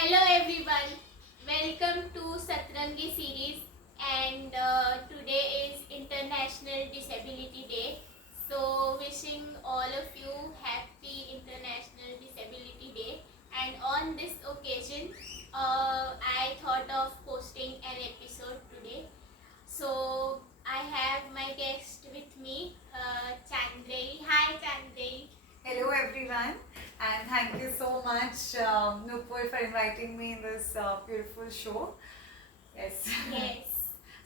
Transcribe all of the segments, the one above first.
Hello everyone, welcome to Satrangi series and today is International Disability Day. So wishing all of you happy International Disability Day, and on this occasion I thought of posting an episode today. So I have my guest with me, Chandrayee. Hi Chandrayee. Hello everyone, and thank you so much, Nupur, for inviting me in this beautiful show. Yes. Yes.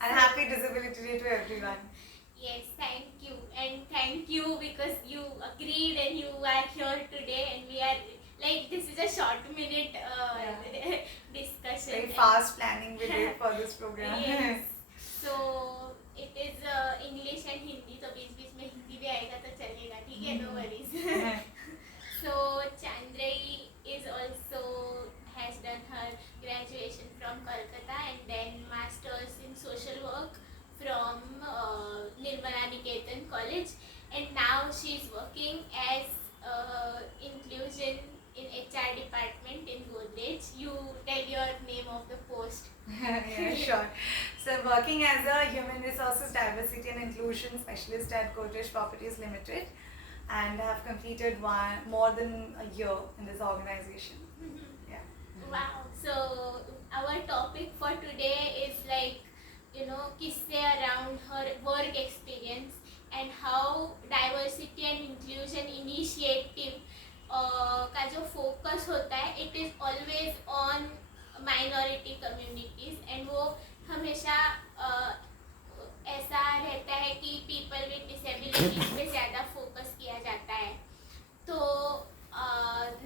And happy Disability Day to everyone. Yes, thank you. And thank you because you agreed and you are here today, and we are like, this is a short minute discussion. Very fast planning we did for this program. Yes. So it is English and Hindi, तो बीच बीच में हिंदी भी आएगा तो चलेगा, ठीक है? No worries. So Chandrayee is also has done her graduation from Kolkata and then masters in social work from Nirmala Niketan College, and now she is working as inclusion in HR department in Godrej. You tell your name of the post. Yeah, sure. So I'm working as a Human Resources Diversity and Inclusion Specialist at Godrej Properties Limited, and I have completed more than a year in this organization. Yeah. Wow. So our topic for today is like, kisse around her work experience and how diversity and inclusion initiative का जो focus होता है, it is always on minority communities, and वो हमेशा ऐसा रहता है कि people with disabilities पे ज़्यादा focus किया जाता है. तो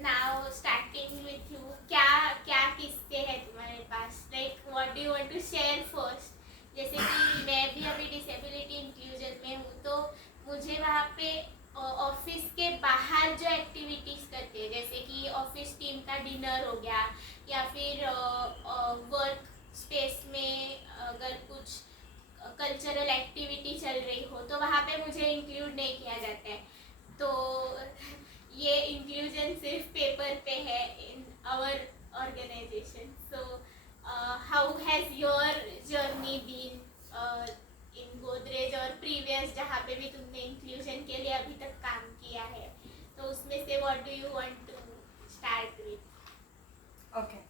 now starting with you, क्या किस्से हैं तुम्हारे पास? Like what do you want to share first? जैसे कि मैं भी अभी डिसेबिलिटी इंक्लूजन में हूँ, तो मुझे वहाँ पे ऑफिस के बाहर जो एक्टिविटीज़ करते हैं, जैसे कि ऑफिस टीम का डिनर हो गया या फिर वर्क स्पेस में अगर कुछ कल्चरल एक्टिविटी चल रही हो तो वहाँ पे मुझे इंक्लूड नहीं किया जाता है. तो ये इंक्लूजन सिर्फ पेपर पे है in our organisation. So how has your journey been in Godrej और प्रीवियस जहाँ पे भी तुमने इंक्लूजन के लिए अभी तक काम किया है, तो उसमें से what do you want to start with? Okay.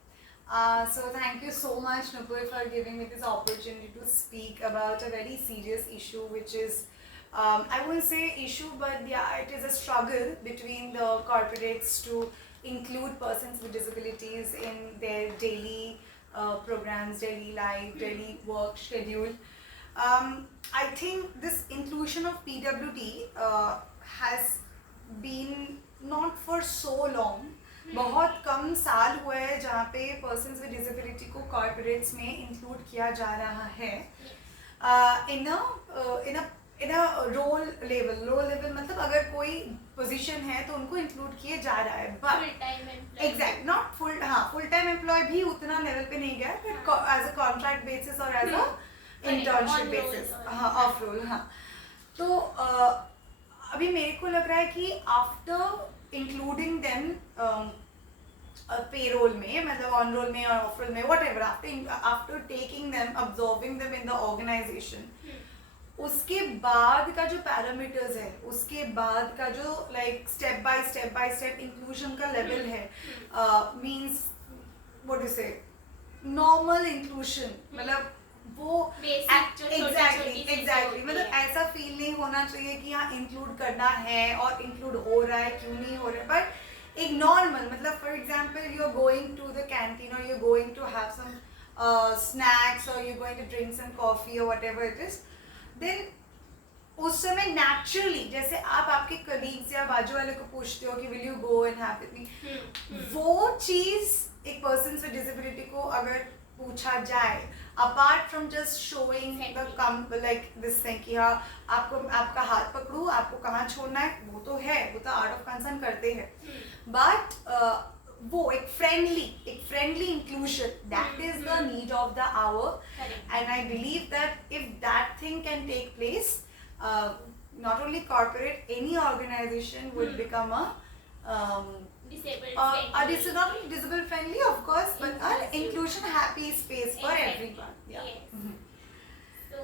So thank you so much, Nupur, for giving me this opportunity to speak about a very serious issue, which is, I wouldn't say issue, but yeah, it is a struggle between the corporates to include persons with disabilities in their daily programs, daily life, daily work schedule. I think this inclusion of PWD has been not for so long. बहुत कम साल हुए हैं जहाँ पे persons with disability को corporates में include किया जा रहा है इन अ रोल लेवल. मतलब अगर कोई पोजीशन है तो उनको इंक्लूड किए जा रहा है, but exact not full time employ भी उतना लेवल पे नहीं गया, but as a contract basis और एज अ इंटर्नशिप बेसिस, हाँ, ऑफ रोल. हाँ, तो अभी मेरे को लग रहा है कि आफ्टर इंक्लूडिंग देम पेरोल में, मतलब ऑन रोल में और ऑफ रोल में, whatever, after taking them, absorbing them in the organization, उसके बाद का जो पैरामीटर्स है, उसके बाद का जो like step by step inclusion का लेवल है, मीन्स व्हाट यू से नॉर्मल इंक्लूजन, मतलब वो एग्जैक्टली मतलब ऐसा फील नहीं होना चाहिए कि हाँ इंक्लूड करना है और इंक्लूड हो रहा है, क्यों नहीं हो रहा है, बट एक नॉर्मल, मतलब for example you are going to the canteen और you are going to have some snacks और you are going to drink some coffee और व्हाटएवर इट इज, देन उस समय नेचुरली जैसे आप आपके कलीग्स या बाजू वाले को पूछते हो कि will you go and have with me, वो चीज एक पर्सन विद डिसेबिलिटी को अगर पूछा जाए, apart from just showing the like this thing कि हाँ आपको आपका हाथ पकड़ूं, आपको कहाँ छोड़ना है, वो तो है, वो तो आर्ट ऑफ कंसर्न करते हैं, बट वो एक friendly inclusion, that is the need of the hour, and I believe that if that thing can take place, not only corporate, any organization would become a disabled This is friendly. not only disable friendly, of course, but an inclusion happy space for Exactly. everyone. Yeah. Yes. So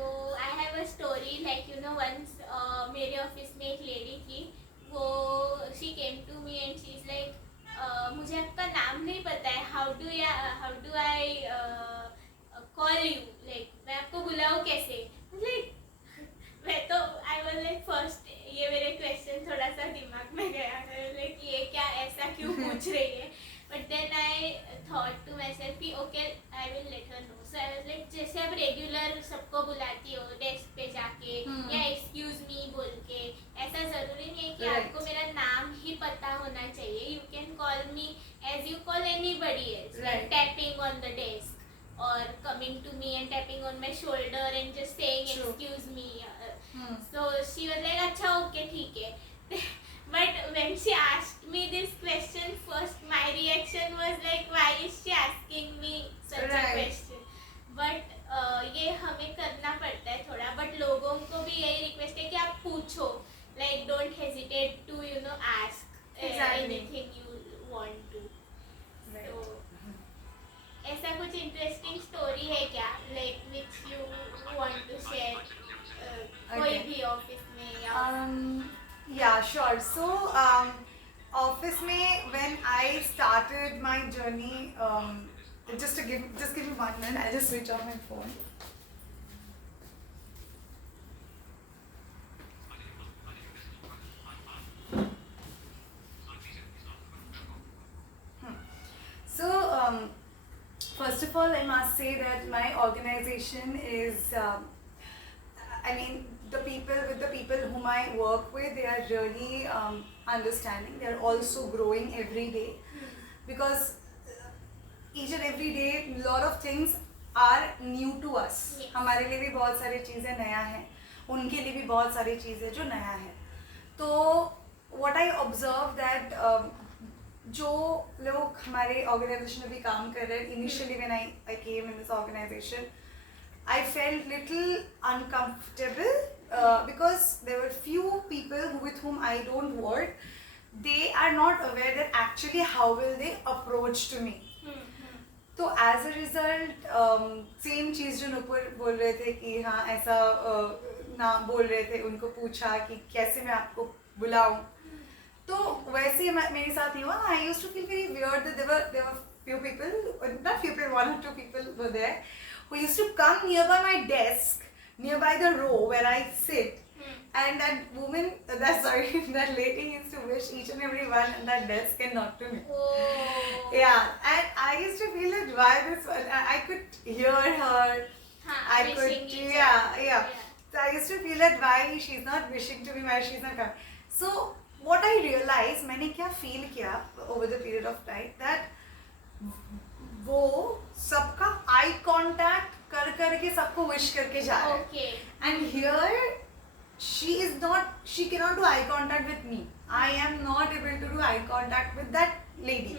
I have a story like once मेरे office में एक lady थी, वो she came to me and she is like मुझे आपका नाम नहीं पता है, how do I call you, like मैं आपको बुलाऊँ कैसे, लाइक मैं तो आई वाज लाइक फर्स्ट ये मेरे क्वेश्चन थोड़ा सा दिमाग में गया, लाइक ये क्या ऐसा क्यों पूछ रही है, but then I thought to myself कि okay I will let her know. So I was like जैसे आप रेगुलर सबको बुलाती हो डेस्क पे जाके या एक्सक्यूज मी बोल के, ऐसा जरूरी नहीं है कि आपको मेरा नाम ही पता होना चाहिए. You can call me as you call anybody else, like tapping on the desk or coming to me and tapping on my shoulder and just saying excuse me. So she was like acha okay theek hai. But when she asked me this question, first my reaction was like why is she asking me such a question. But ये हमें करना पड़ता है थोड़ा, but लोगों को भी यही रिक्वेस्ट है कि आप पूछो, like don't hesitate to ask anything you want to. So ऐसा कुछ इंटरेस्टिंग स्टोरी है क्या, like which you want to share, कोई भी ऑफिस में या Yeah, sure. So, office में when I started my journey, just give me 1 minute. I'll just switch off my phone. So, first of all, I must say that my organization is, I mean, the people whom I work with, they are really understanding. They are also growing every day, because each and every day, lot of things are new to us. हमारे लिए भी बहुत सारी चीज़ें नया है, उनके लिए भी बहुत सारी चीज़ें जो नया है. तो what I observe that जो लोग हमारे ऑर्गेनाइजेशन में भी काम कर रहे हैं, initially when I came in this organization, I felt little uncomfortable because there were few people with whom I don't work. They are not aware that actually how will they approach to me. तो as a result same चीज़ जो नुपुर बोल रहे थे कि हाँ ऐसा नाम बोल रहे थे, उनको पूछा कि कैसे मैं आपको बुलाऊं, तो वैसे मेरे साथ ही हुआ. I used to feel very weird that there were few people, not few people, 1 or 2 people were there who used to come nearby my desk, nearby the row where I sit, and that woman, that lady used to wish each and every one at that desk and not to me. Oh. Yeah, and I used to feel that why this one, I could hear her. I could, yeah. So I used to feel that why she's not wishing to me, why she's not coming. So what I realized, मैंने क्या feel किया over the period of time, that वो सबका eye contact कर करके सबको wish करके जा रहा है. And here she cannot do eye contact with me. I am not able to do eye contact with that lady.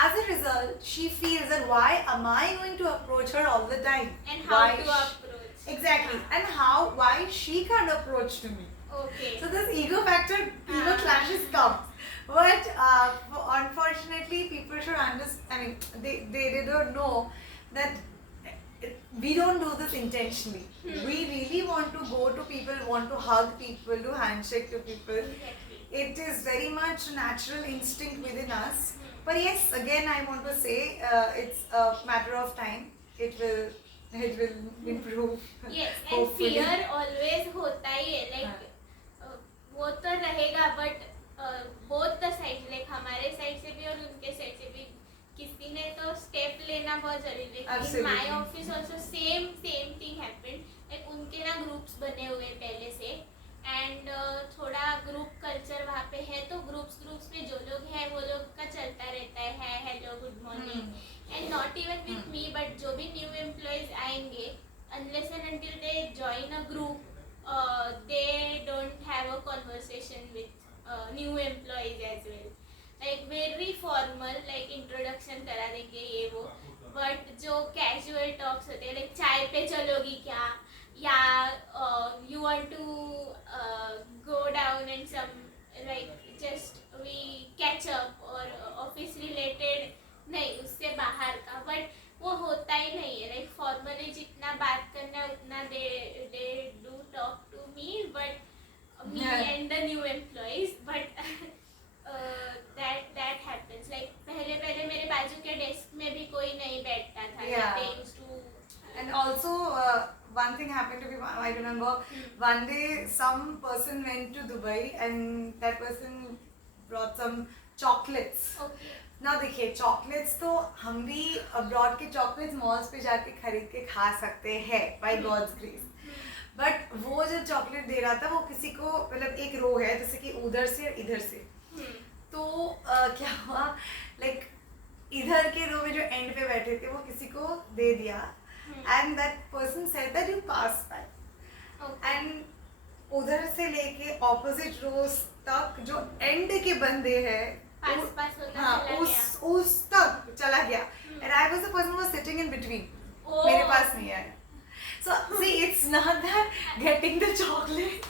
As a result, she feels that why am I going to approach her all the time, and how to approach exactly, and why she can't approach to me. So this ego clashes come. But unfortunately, people should understand. I mean, they don't know that we don't do this intentionally. We really want to go to people, want to hug people, do handshake to people. It is very much a natural instinct within us. But yes, again, I want to say it's a matter of time. It will improve. Yes, and fear always होता ही है, like वो तो रहेगा, but both the sides, like हमारे side से भी और उनके साइड से भी, किसी ने तो स्टेप लेना बहुत जरूरी है. In my office also same thing happened. like उनके ना ग्रुप्स बने हुए पहले से, एंड थोड़ा ग्रुप कल्चर वहाँ पे है, तो ग्रुप्स में जो लोग हैं वो लोग का चलता रहता है hello good morning, and not even with me, but जो भी न्यू एम्प्लॉयज आएंगे, unless and until they join a group, they don't have a conversation with new employees as well. like very formal, like introduction करा देंगे ये वो, but जो casual talks होते हैं, like चाय पे चलोगी क्या, या you want to go down and some like just we catch up, and the new employees, but that happens. Like पहले मेरे बाजू के डेस्क में भी कोई नहीं बैठता था. Yeah. They used to. And also, one thing happened to me. I remember one day some person went to Dubai and that person brought some chocolates. Okay. ना देखिए चॉकलेट्स तो हम भी अब्रॉड के चॉकलेट्स मॉल्स पे जाके खरीद के खा सकते हैं बाय गॉड्स ग्रेस, बट वो जो चॉकलेट दे रहा था वो किसी को मतलब एक रो है जैसे कि उधर से और इधर से, तो क्या हुआ लाइक इधर के रो में जो एंड पे बैठे थे वो किसी को दे दिया and that person said that you pass by and उधर से लेके ऑपोजिट रोज तक जो एंड के बंदे हैं पास होता हाँ चला उस तक चला गया and I was the person who was sitting in between. मेरे पास नहीं आया. So see, it's not that getting the chocolate.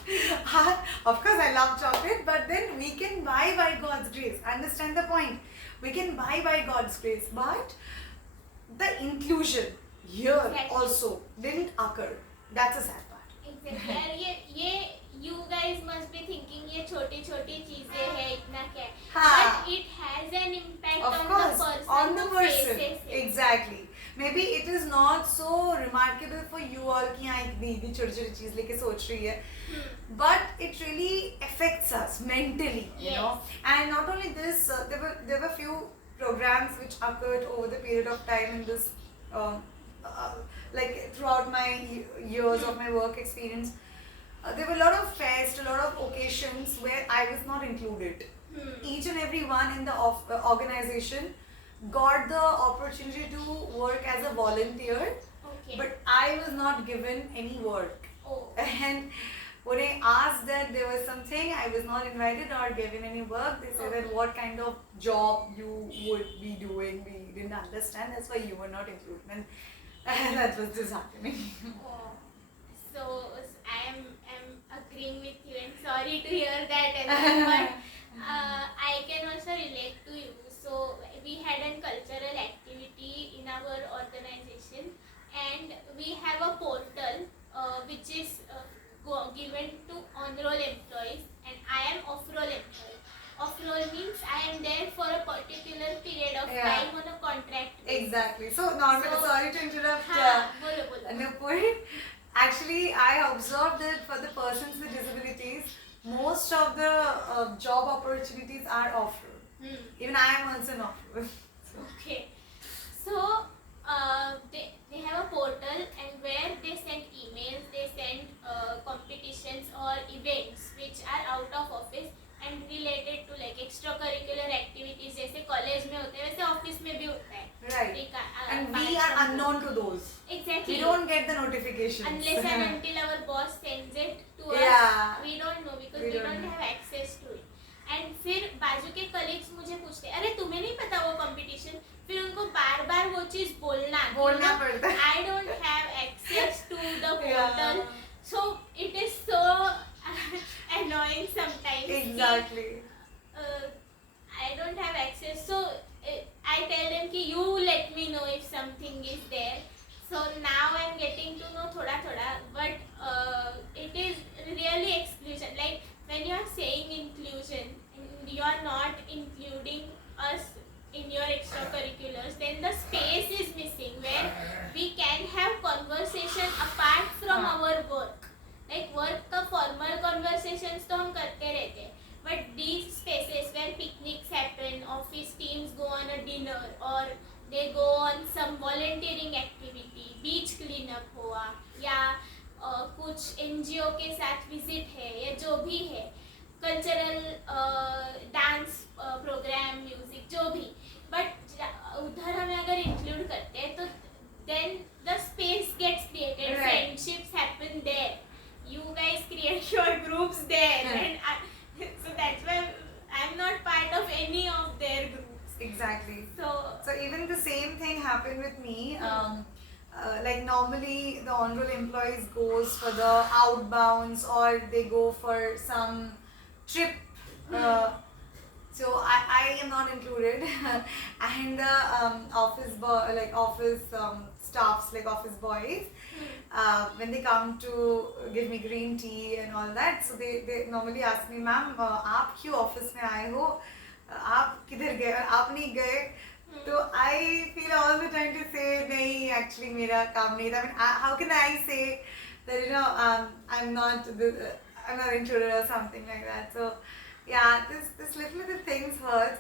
Of course I love chocolate, but then we can buy by God's grace. Understand the point? We can buy by God's grace, but the inclusion here also didn't occur. That's a sad part. Exactly. और ये you guys must be thinking ये छोटी छोटी चीजें हैं इतना क्या है, but it has an impact of on course, the person. on the who person. faces it. Exactly. Maybe it is not so remarkable for you all कि हाँ एक दीदी छोटी छोटी चीज लेके सोच रही है, but it really affects us mentally, you know. And not only this, there were few programs which occurred over the period of time in this like throughout my years of my work experience. There were a lot of fairs, a lot of occasions where I was not included. Each and every one in the organization got the opportunity to work as a volunteer, but I was not given any work. And when I asked that there was something, I was not invited or given any work. They said that what kind of job you would be doing, we didn't understand. That's why you were not included. And that was just happening. So I am agreeing with you and sorry to hear that as well, but I can also relate to you. So we had a cultural activity in our organization and we have a portal which is given to on-roll employees and I am off-roll employee. Off-roll means I am there for a particular period of time on a contract basis. Exactly. So normally, sorry to interrupt. बोलो. Nupur, actually, I observed that for the persons with disabilities, most of the job opportunities are off-road. Even I am also an off-road. Okay. So they have a portal and where they send emails, they send competitions or events which are out of office and related to like extracurricular activities जैसे college में होते हैं वैसे office में भी होता है. Right. And we are unknown to those. Exactly. We don't get the notifications. Unless and until our boss sends it to us, we don't know because we don't have access to it. And फिर बाजू के colleagues मुझे पूछते हैं अरे तुम्हें नहीं पता वो कंपटीशन, फिर उनको बार बार वो चीज बोलना पड़ता है. I don't have access to the portal, so it is so annoying sometimes. Exactly. I don't have access, so I tell them कि you let me know if something is there. So now I'm getting to know thoda, but it is really exclusion. Like when you are saying inclusion and you are not including us in your extracurriculars, then the space is missing where we can have conversation apart from our work. Like work का formal conversations तो हम करते रहते हैं, but these spaces where picnics happen, office teams go on a dinner or they go on some volunteering activity, beach cleanup हुआ या कुछ NGO के साथ visit है या जो भी है, cultural dance program, music जो भी, but उधर हमें अगर include करते हैं तो then the space gets created, friendships happen there. You guys create your groups there and so that's why I'm not part of any of their groups. Exactly. So even the same thing happened with me. Like normally the on-roll employees goes for the outbounds or they go for some trip. So I am not included and the office staffs, like office boys, when they come to give me green tea and all that, so they normally ask me, ma'am, आप क्यों office में आए हो, आप किधर गए, आप नहीं गए. तो I feel all the time to say नहीं, actually मेरा काम नहीं था. I mean, how can I say that, you know, I'm not I'm not intruder or something like that. So yeah, this little things hurt.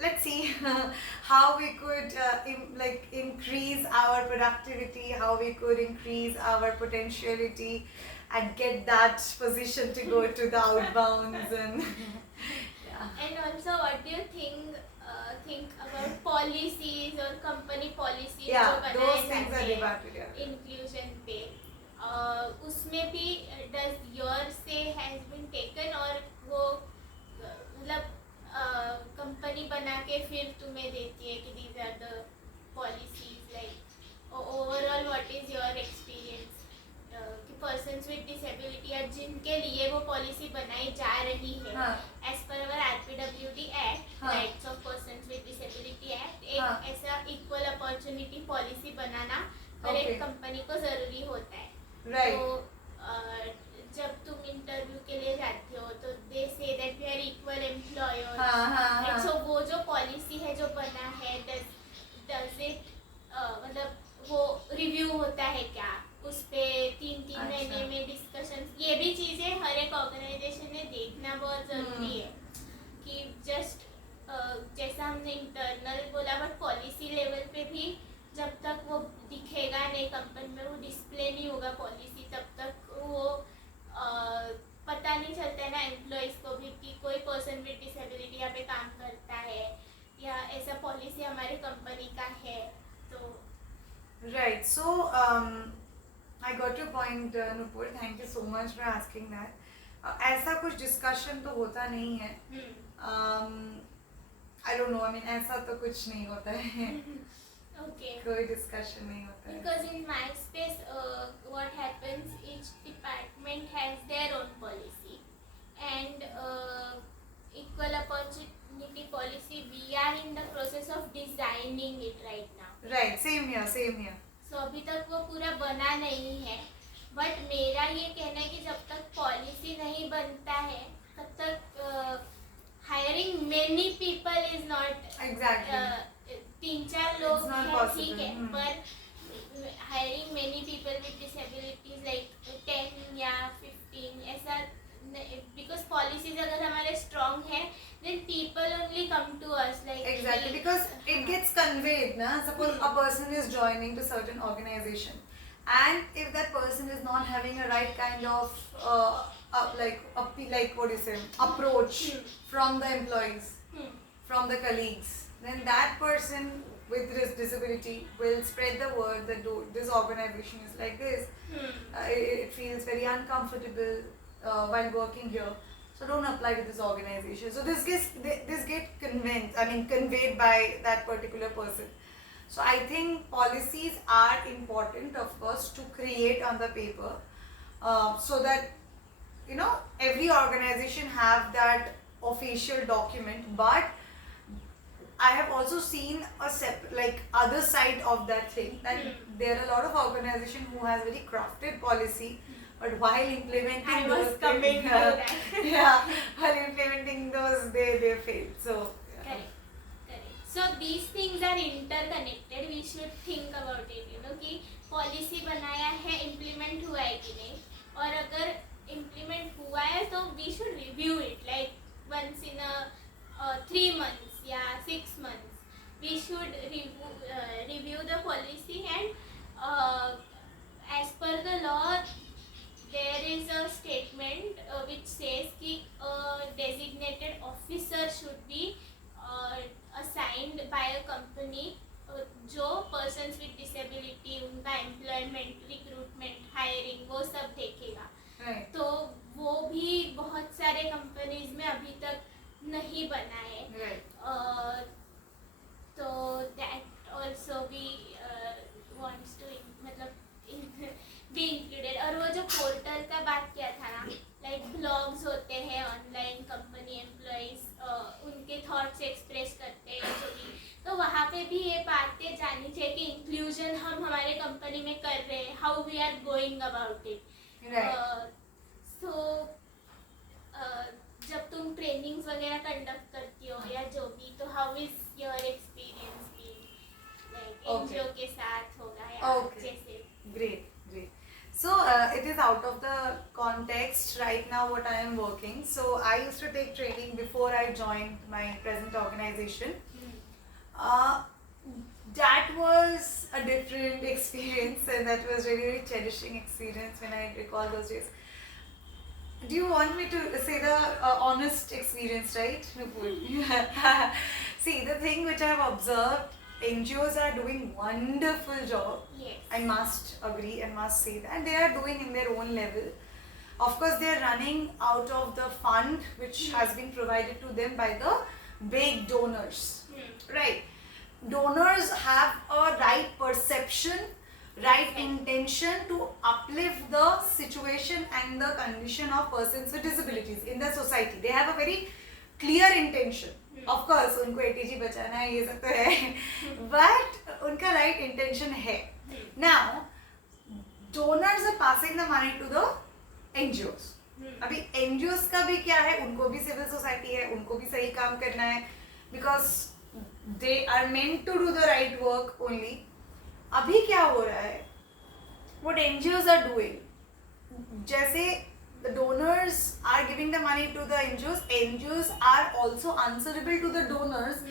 Let's see how we could increase our productivity, how we could increase our potentiality and get that position to go to the outbounds and yeah. And also, what do you think about policies or company policies Yeah, जो बनाए those things जाते are हैं debated, yeah. inclusion पे, उसमें भी does your say has been taken, और वो मतलब कंपनी बना के फिर तुम्हें देती है कि these are the policies, like overall what is your experience कि persons with disability या जिनके लिए वो पॉलिसी बनाई जा रही है as per our RPWD Act, Rights of Persons with Disability Act, एक ऐसा equal opportunity पॉलिसी बनाना हर एक कंपनी को जरूरी होता है. तो जब तुम इंटरव्यू के लिए जाते हो तो they say that we are equal employers, so वो जो पॉलिसी है जो बना है डज इट मतलब वो रिव्यू होता है क्या, उस पे 3 महीने में डिस्कशन, ये भी चीज़ें हर एक ऑर्गेनाइजेशन ने देखना बहुत ज़रूरी है कि जस्ट जैसा हमने इंटरनल बोला, बट पॉलिसी लेवल पे भी जब तक वो दिखेगा नहीं कंपनी में, वो डिस्प्ले नहीं होगा पॉलिसी, तब तक वो पता नहीं चलता है ना एम्प्लॉयज़ को भी कि कोई पर्सन विद डिसेबिलिटी यहाँ पे काम करता है या ऐसा पॉलिसी हमारी कंपनी का है. तो right, so I got your point, Nupur. Thank you so much for asking that. ऐसा कुछ डिस्कशन तो होता नहीं है. I don't know. I mean, ऐसा तो कुछ नहीं होता है. Okay. कोई डिस्कशन नहीं होता है. Because in my space, what happens? Each department has their own policy, and equal opportunity policy. We are in the process of designing it right now. Right. Same here. Same here. So अभी तक वो पूरा बना नहीं है, but मेरा ये कहना है कि जब तक पॉलिसी नहीं बनता है तब तक hiring many people is not Exactly. 3-4 लोग It's not हैं possible. ठीक है, पर hiring many people with disabilities like 10 या 15 ऐसा, बिकॉज पॉलिसीज अगर हमारे स्ट्रॉन्ग है then people only come to us like Exactly, because it gets conveyed, na? Suppose a person is joining to certain organization, and if that person is not having a right kind of like what do you say, approach from the employees, from the colleagues, then that person with this disability will spread the word that this organization is like this. It feels very uncomfortable while working here, so don't apply to this organization. So this gets conveyed by that particular person. So I think policies are important, of course, to create on the paper, so that every organization have that official document. But I have also seen other side of that thing, that there are a lot of organization who has very crafted policy, but while implementing I those was coming things, to that. yeah, while implementing those they fail. So yeah. Correct. So these things are interconnected. We should think about it. कि policy बनाया है, implement हुआ है कि नहीं, और अगर implement हुआ है तो we should review it like once in 3 months या 6 months. We should review the policy, and as per the law there is a statement which says कि a designated officer should be assigned by a company जो persons with disability उनका employment, recruitment, hiring वो सब देखेगा. Right. तो वो भी बहुत सारे कंपनीज में अभी तक नहीं बना है. Right. तो that also we wants to मतलब be included. और वो जो पोर्टल का बात किया था ना, लाइक ब्लॉग्स होते हैं ऑनलाइन, कंपनी एम्प्लॉइज उनके थॉट्स एक्सप्रेस करते हैं जो भी, तो वहाँ पे पे भी ये बातें जाननी चाहिए कि इंक्लूजन हम हमारे कंपनी में कर रहे हैं, how we are going about it. So जब तुम ट्रेनिंग्स वगैरह कंडक्ट करती हो या जो भी, तो how is your experience like NGO के साथ होगा या जैसे? Great, great. So it is out of the context right now what I am working. So I used to take training before I joined my present organization. That was a different experience, and that was really, really cherishing experience when I recall those days. Do you want me to say the honest experience, right, Nupur? See, the thing which I have observed, NGOs are doing wonderful job. Yes. I must agree and must say that. They are doing in their own level. Of course, they are running out of the fund which has been provided to them by the big donors. Right. Donors have a right perception, right intention to uplift the situation and the condition of persons with disabilities in the society. They have a very clear intention. Of course, उनको ATG बचाना है, ये सब तो है, but उनका right intention है. Now, donors are passing the money to the NGOs. अभी NGOs का भी क्या है, उनको भी civil society है, उनको भी सही काम करना है, because they are meant to do the right work only. अभी क्या हो रहा है, what NGOs are doing, जैसे the donors are giving the money to the NGOs, NGOs are also answerable to the donors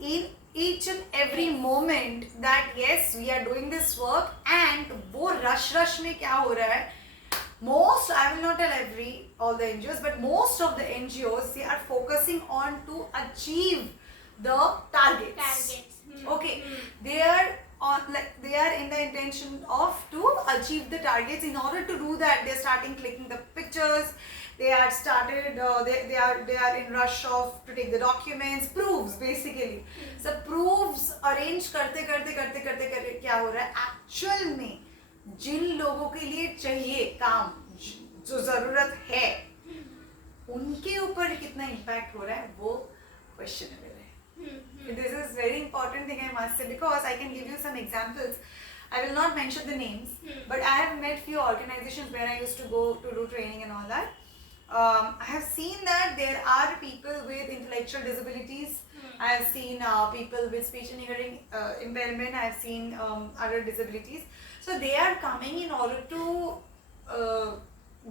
in each and every moment that yes, we are doing this work. And वो rush में क्या हो रहा है, most, I will not tell all the NGOs, but most of the NGOs, they are focusing on to achieve the targets. Okay, they are they are in the intention of to achieve the targets. In order to do that, they are starting clicking the pictures. They are started. They are in rush of to take the documents, proofs basically. So proofs arrange करते क्या हो रहा है? Actual में जिन लोगों के लिए चाहिए काम, जो जरूरत है, उनके ऊपर कितना impact हो रहा है, वो questionable. This is very important thing I must say, because I can give you some examples. I will not mention the names, but I have met few organizations where I used to go to do training and all that. I have seen that there are people with intellectual disabilities. I have seen people with speech and hearing impairment. I have seen other disabilities. So they are coming in order to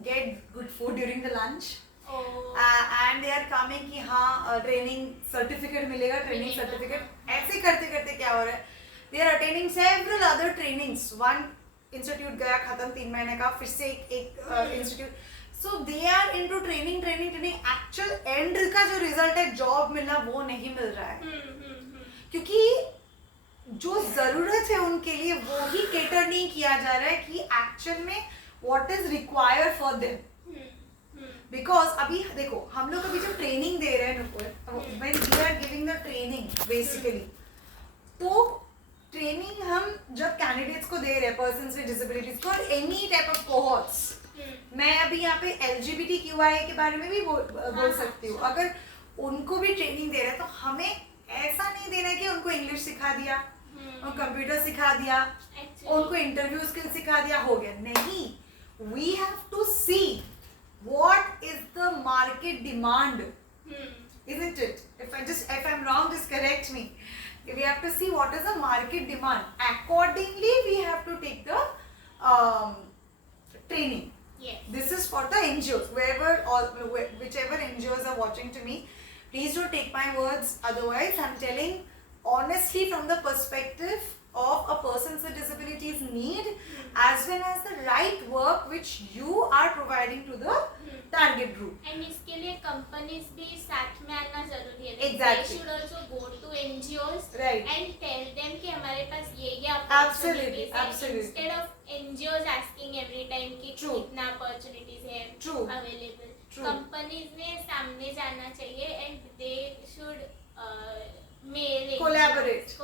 get good food during the lunch. And they are coming कि हाँ training certificate मिलेगा, training certificate. ऐसे करते करते क्या हो रहा है, they are attending several other trainings. One institute गया खत्म 3 महीने का, फिर से एक institute. So they are into training. Actual end का जो result है, जॉब मिलना, वो नहीं मिल रहा है, क्योंकि जो जरूरत है उनके लिए वो ही cater नहीं किया जा रहा है कि actual में what is required for them. Because अभी देखो, हम लोग अभी जो ट्रेनिंग दे रहे हैं Nupur, when we are giving the training basically, तो ट्रेनिंग हम जब कैंडिडेट्स को दे रहे हैं, पर्सन्स विद डिसेबिलिटीज को, एनी टाइप ऑफ कोहॉर्ट्स, मैं अभी यहाँ पे LGBTQIA के बारे में भी बोल सकती हूँ. अगर उनको भी ट्रेनिंग दे रहे हैं, तो हमें ऐसा नहीं देना है कि उनको इंग्लिश सिखा दिया, उनको कंप्यूटर सिखा दिया, उनको इंटरव्यू स्किल सिखा दिया, हो गया. नहीं, we have to see what is the market demand, isn't it? If I'm wrong, just correct me. We have to see what is the market demand. Accordingly, we have to take the training. Yes. This is for the NGOs. Whichever NGOs are watching to me, please don't take my words. Otherwise, I'm telling honestly from the perspective of a person with disabilities need, as well as the right work which you are providing to the target group. And इसके लिए companies भी साथ में आना जरूरी है. Exactly. They should also go to NGOs, right, and tell them कि हमारे पास ये absolutely, opportunities है. Instead of NGOs asking every time कि कितना opportunities है available. Companies ने सामने जाना चाहिए, and they should mail collaborate.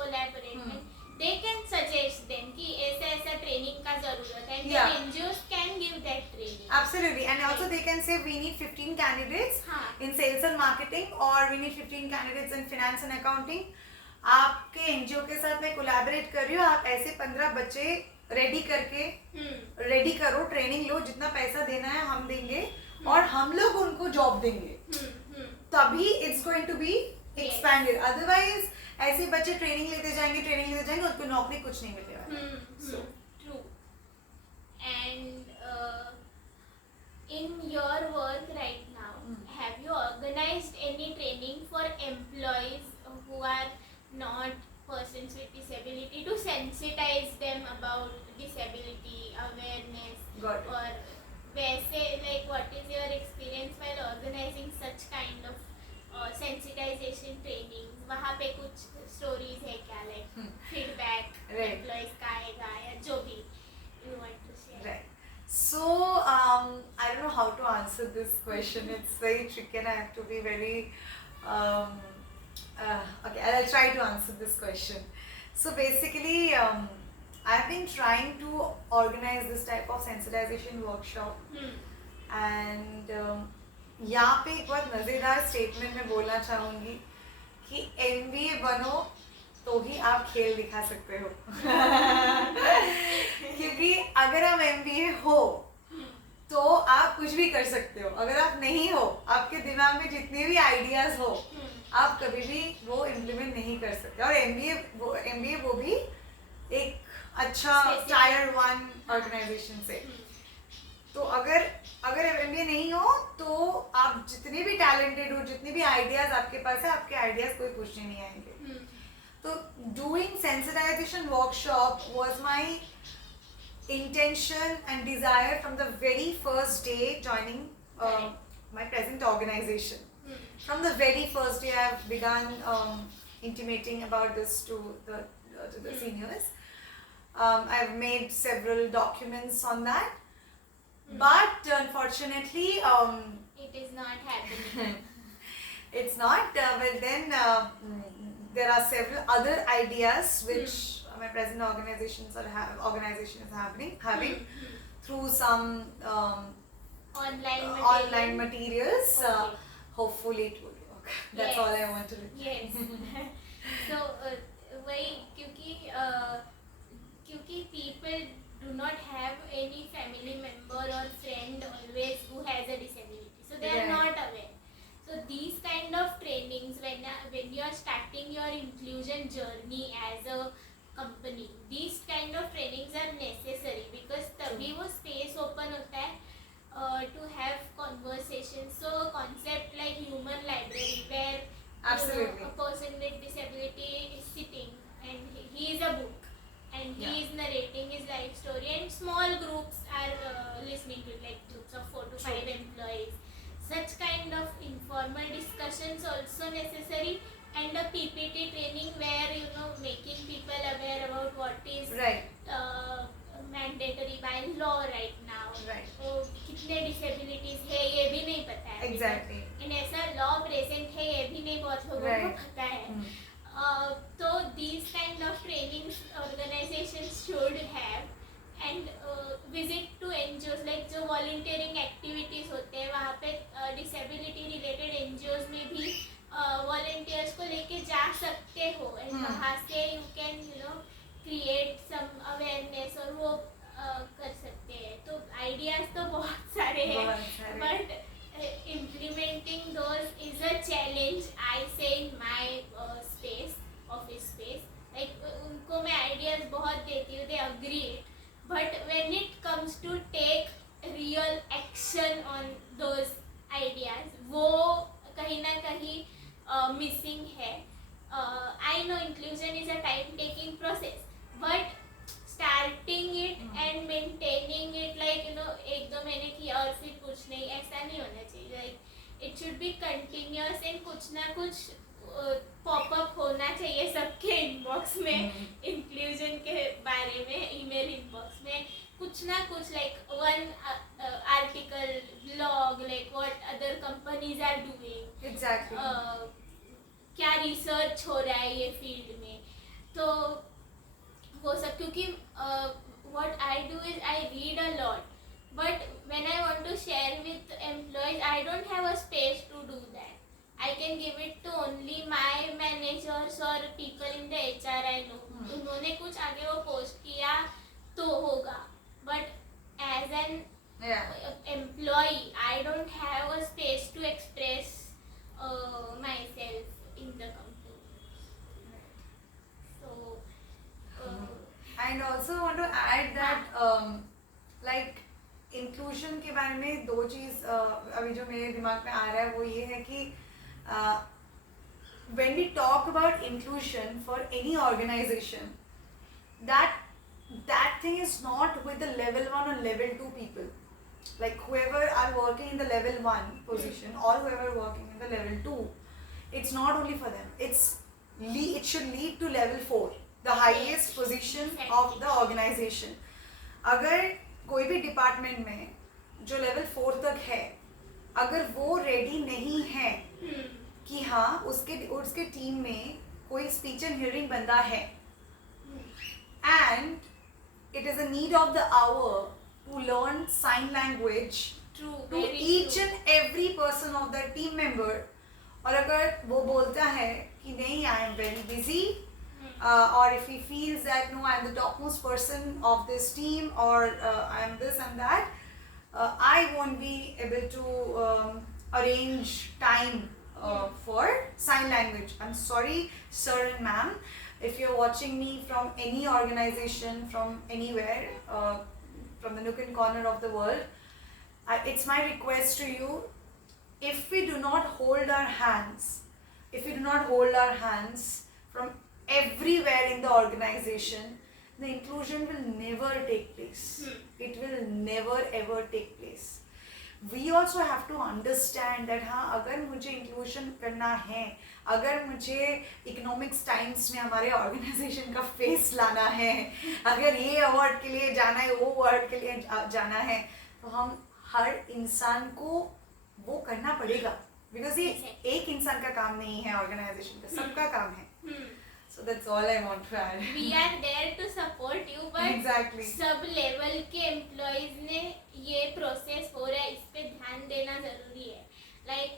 And they can suggest them कि ऐसा ट्रेनिंग का जरूरत है, and then NGOs can give that training. Absolutely. And also they can say we need 15 candidates in sales and marketing, or we need 15 candidates in finance and accounting. आपके NGO के साथ मैं collaborate कर रही हूँ, आप ऐसे 15 बच्चे रेडी करके रेडी करो, ट्रेनिंग लो, जितना पैसा देना है हम देंगे और हम लोग उनको जॉब देंगे, तभी it's going to be expanded. Otherwise ऐसे बच्चे ट्रेनिंग लेते जाएंगे उनको नौकरी कुछ नहीं मिलेगा. True. And in your work right now, have you organized any training for employees who are not persons with disability to sensitize them about disability awareness? Got it. Or वैसे like what is your experience while organizing such kind of sensitization trainings? वहाँ पे कुछ stories है क्या, like feedback Right. employees का आएगा या जो भी you want to share? Right. So I don't know how to answer this question. It's very tricky and I have to be very okay, I'll try to answer this question. So basically I've been trying to organize this type of sensitization workshop and यहाँ पे एक बहुत मज़ेदार statement मैं बोलना चाहूँगी कि MBA बनो तो ही आप खेल दिखा सकते हो. क्योंकि अगर आप MBA हो तो आप कुछ भी कर सकते हो, अगर आप नहीं हो, आपके दिमाग में जितने भी आइडियाज हो, आप कभी भी वो इम्प्लीमेंट नहीं कर सकते. और MBA वो भी एक अच्छा टायर 1 ऑर्गेनाइजेशन से. तो अगर MBA नहीं हो तो आप जितने भी टैलेंटेड हो, जितने भी आइडियाज आपके पास है, आपके आइडियाज कोई पूछने नहीं आएंगे. तो doing sensitisation workshop was my intention and desire from the very first day joining my present organization. From the very first day I have begun intimating about this to the seniors. I've made several documents on that, but unfortunately It is not happening. it's not, but then there are several other ideas which my present organization is having through some online materials. Okay. Hopefully it will work. That's Yes. all I want to do. Yes. So वही क्योंकि people do not have any family member or friend always who has a disability, so they are Right. not aware. So these kind of trainings, when you are starting your inclusion journey as a company, these kind of trainings are necessary because तभी वो space open होता है to have conversations. So concept like human library where Absolutely. a person with disability is sitting and he is a book and he is narrating his life story and small groups are listening to it, like groups of 4 to 5 employees. Such kind of informal discussions also necessary, and a PPT training where making people aware about what is Right. mandatory by law right now. Right. तो कितने disabilities है ये भी नहीं पता है. Exactly. And ऐसा law present है ये भी नहीं बहुत लोगों को Right. पता है. तो these kind of trainings organizations should have. And visit to NGOs, like जो volunteering activities होते हैं वहाँ पे disability related NGOs में भी volunteers को लेके जा सकते हो, and वहाँ से you can create some awareness और वो कर सकते हैं. तो ideas तो बहुत सारे हैं, but implementing those is a challenge. I say in my office space, like उनको मैं ideas बहुत देती हूँ, they agree it. But when it comes to take real action on those ideas, वो कहीं ना कहीं missing है. I know inclusion is a time-taking process, but starting it and maintaining it, like 1-2 महीने किया और फिर कुछ नहीं, ऐसा नहीं होना चाहिए. Like it should be continuous and कुछ ना कुछ पॉपअप होना चाहिए सबके इनबॉक्स में इंक्लूजन के बारे में. ईमेल इनबॉक्स में कुछ ना कुछ, like 1 article, blog, like what other companies are doing. Exactly. क्या रिसर्च हो रहा है ये फील्ड में. तो वो सब, क्योंकि what I do is I read a lot, but when I want to share with employees I don't have a space to do that. I can give it to only my managers or people in the HR I know. उन्होंने कुछ आगे वो post किया तो होगा, but as an employee I don't have a space to express myself in the company. So and also want to add that like inclusion के बारे में दो चीज़ अभी जो मेरे दिमाग में आ रहा है वो ये है कि when we talk about inclusion for any organization, that thing is not with the level 1 or level 2 people. Like whoever are working in the level 1 position or whoever working in the level 2, it's not only for them. It should lead to level 4, the highest position of the organization. अगर कोई भी department में जो level 4 तक है, अगर वो ready नहीं है कि हाँ उसके टीम में कोई स्पीच एंड हियरिंग बंदा है, and it is a need of the hour to learn sign language to each and every person of the team member, और अगर वो बोलता है कि नहीं I am very busy, or if he feels that no, I am the topmost person of this team, or I am this and that, I won't be able to arrange time for sign language. I'm sorry, sir and ma'am, if you're watching me from any organization, from anywhere, from the nook and corner of the world, it's my request to you, if we do not hold our hands from everywhere in the organization, the inclusion will never take place. It will never ever take place. We also have to understand that हाँ, अगर मुझे inclusion करना है, अगर मुझे economics times में हमारे organization का face लाना है, अगर ये award के लिए जाना है, वो award के लिए जाना है, तो हम हर इंसान को वो करना पड़ेगा, because ये एक इंसान का काम नहीं है, organization का सबका काम है. So that's all I want to add. We are there to support you, but exactly. Sub level के एम्प्लॉइज ने ये प्रोसेस हो रहा है, इस पे ध्यान देना जरूरी है. Like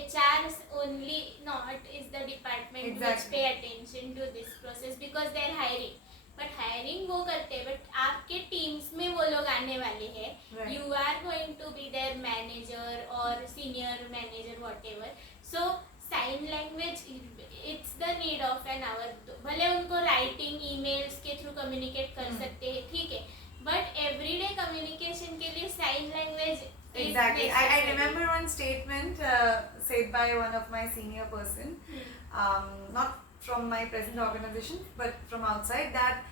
HR only not is the department which pay attention to this process because they are hiring. But hiring वो करते हैं, but आपके टीम्स में वो लोग आने वाले हैं. You are going to be their manager or senior manager, whatever. So sign language it's the need of an hour. भले उनको राइटिंग ईमेल्स के थ्रू कम्युनिकेट कर सकते हैं, ठीक है, बट एवरीडे कम्युनिकेशन के लिए sign language. Exactly. I remember one statement said by one of my senior person, not from my present organization but from outside, that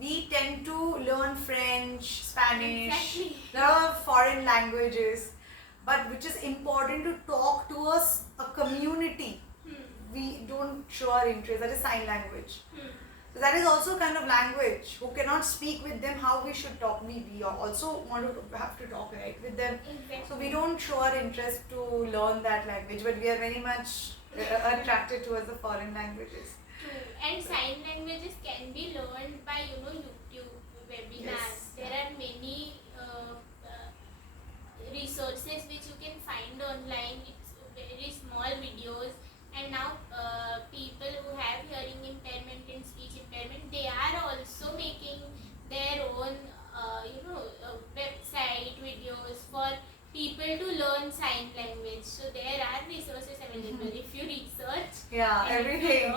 we tend to learn French, Spanish, there are foreign languages, but which is important to talk to a community. We don't show our interest. That is sign language. So that is also kind of language. Who cannot speak with them, how we should talk? We also want to have to talk, right, with them. Exactly. So we don't show our interest to learn that language, but we are very much attracted towards the foreign languages. True. And sign languages can be learned by YouTube webinars. Yes. There are many resources which you can find online. It's very small videos, and now people who have hearing impairment and speech impairment, they are also making their own website videos for people to learn sign language. So there are resources available. If you research, everything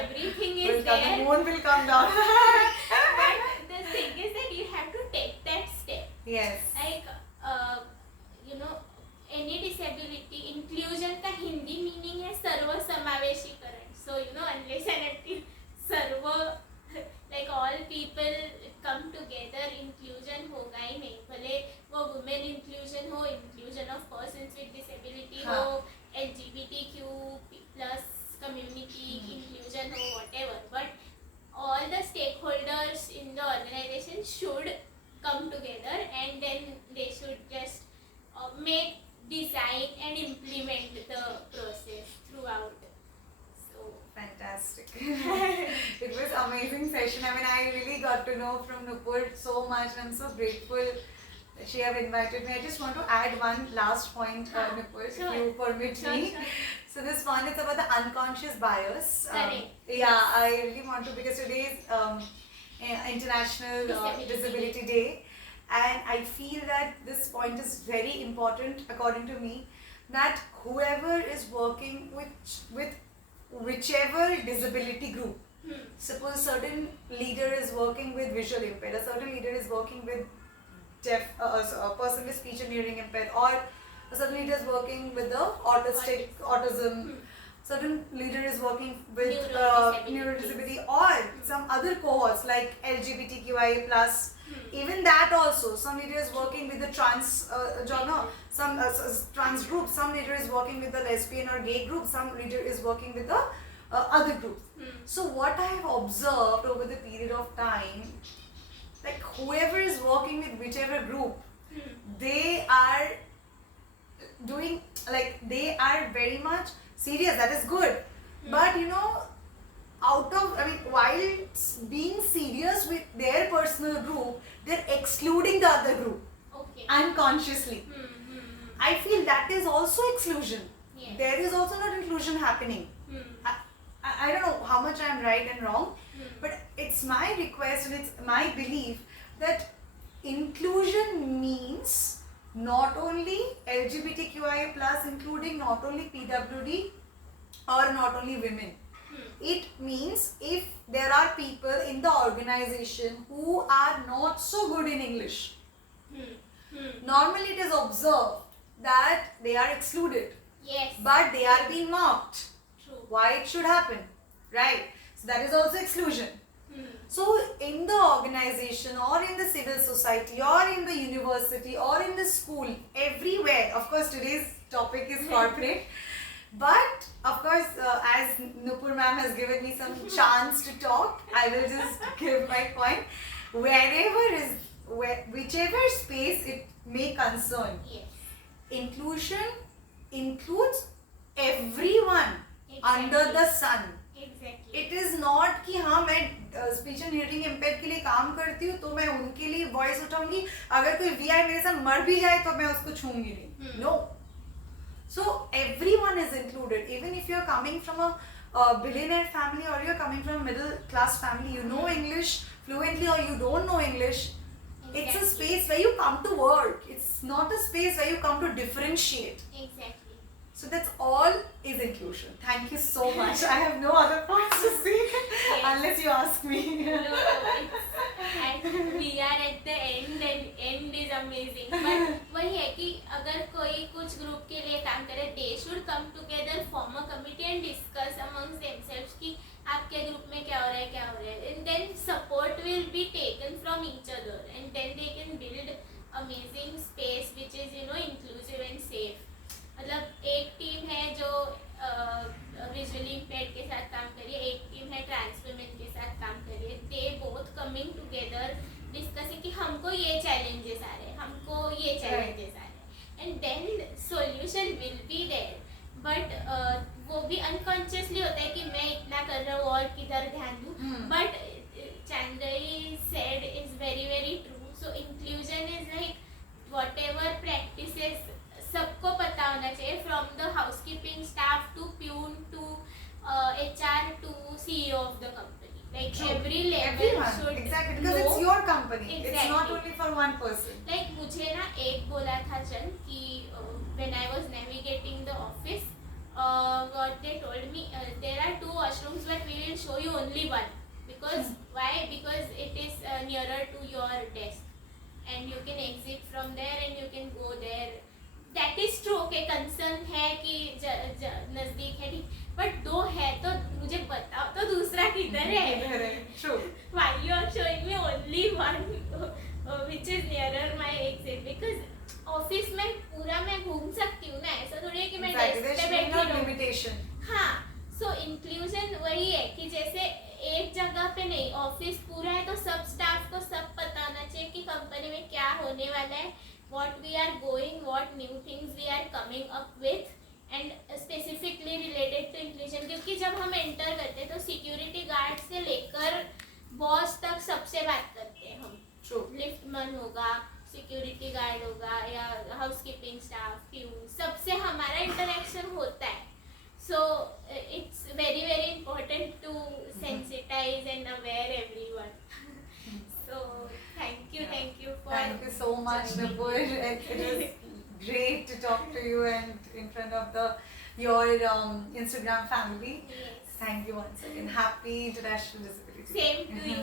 everything is there. The moon will come down. But the thing is that you have to take that step. Yes. Like any disability, inclusion का Hindi meaning है सर्व समावेशीकरण. So unless and until serve, like all people come together, inclusion होगा ही नहीं. भले वो women inclusion हो, inclusion of persons with disability हो, LGBTQ plus community inclusion हो, whatever, but all the stakeholders in the organization should come together, and then they should just make, design and implement the process throughout. So fantastic. It was amazing session. I mean, I really got to know from Nupur so much. I'm so grateful that she have invited me. I just want to add one last point, Nipur, if Sure. you permit Sure, me. sure. So this one is about the unconscious bias. Correct. Yeah, I really want to, because today is International Disability Day, and I feel that this point is very important according to me, that whoever is working with whichever disability group, suppose a certain leader is working with visual impaired, a certain leader is working with deaf, a person with speech and hearing impaired, or a certain leader is working with the autism, certain leader is working with neurodisability, or some other cohorts like LGBTQIA plus. Even that also, some leader is working with the trans genre, some trans group, some leader is working with the lesbian or gay group, some leader is working with the other groups. So what I have observed over the period of time, like whoever is working with whichever group, they are doing, like they are very much serious, that is good. But you know, while being serious with their personal group, they're excluding the other group. Okay. Unconsciously. I feel that is also exclusion. Yes. There is also not inclusion happening. I don't know how much I am right and wrong, but it's my request and it's my belief that inclusion means not only LGBTQIA plus, including not only PWD or not only women. It means if there are people in the organization who are not so good in English, normally it is observed that they are excluded. Yes. But they are being mocked. True. Why it should happen, right? So that is also exclusion. So in the organization or in the civil society or in the university or in the school, everywhere, of course today's topic is corporate, but of course as Nupur ma'am has given me some chance to talk, I will just give my point. Whichever space it may concern, Yes. inclusion includes everyone under the sun. Exactly. It is not कि हाँ मैं speech and hearing empire के लिए काम करती हूँ तो मैं उनके लिए वॉइस उठाऊंगी, अगर कोई वीआई मेरे साथ मर भी जाए तो मैं उसको छूंगी नहीं. No. So everyone is included. Even if you are coming from a billionaire family or you are coming from a middle class family, you know English fluently or you don't know English. Exactly. It's a space where you come to work. It's not a space where you come to differentiate. Exactly. So that's all is inclusion. Thank you so much. I have no other points to say unless you ask me. No, and we are at the end and end is amazing. But वही है कि अगर कोई कुछ group के लिए काम करे, they should come together, form a committee and discuss amongst themselves कि आपके ग्रुप में क्या हो रहा है, and then support will be taken from each other and then they can build amazing space which is inclusive and safe. मतलब एक team है जो विजुअली इम्पेयर्ड के साथ काम करिए, एक टीम है ट्रांस वुमेन के साथ काम करिए. They both coming together discussing कि हमको ये चैलेंजेस आ रहे हैं, हमको ये चैलेंजेस आ रहे हैं, and then solution will be there. But वो भी अनकॉन्शियसली होता है कि मैं इतना कर रहा हूँ और किधर ध्यान दूँ. But Chandrayee said is very very true. So inclusion is like whatever practices सबको पता होना चाहिए, from the housekeeping staff to peon to HR टू CEO of the company. Like every level should exactly because it's your company. Exactly. It's not only for one person. Like मुझे ना एक बोला था चल कि when I was navigating the office, what they told me, there are 2 washrooms but we will show you only one. Because why? Because it is nearer to your desk and you can exit from there and you can go there. That is true. Okay, concern है कि नजदीक है, but 2 है तो मुझे बताओ तो दूसरा किधर है. True. Why you are showing me only one which is nearer my exit? Because office में पूरा मैं घूम सकती हूँ ना, ऐसा थोड़ी है कि मैं डेस्क पे बैठी हूँ. Limitation. हाँ, so inclusion वही है कि जैसे एक जगह पे नहीं, ऑफिस पूरा है तो सब स्टाफ को सब पता होना चाहिए कि कंपनी में क्या होने वाला है, what we are going, what new things we are coming up with, and specifically related to inclusion. क्योंकि जब हम एंटर करते हैं तो सिक्योरिटी गार्ड से लेकर बॉस तक सबसे बात करते हैं हम. लिफ्ट मन होगा, सिक्योरिटी गार्ड होगा या हाउसकीपिंग स्टाफ, प्यून, सबसे हमारा इंटरेक्शन होता है. So it's very very important to sensitize and aware everyone. So thank you, Yeah. thank you for. Thank you so much, joining. Nupur. It is great to talk to you and in front of your Instagram family. Yes. Thank you once again. Happy International Disability Day. Same to you.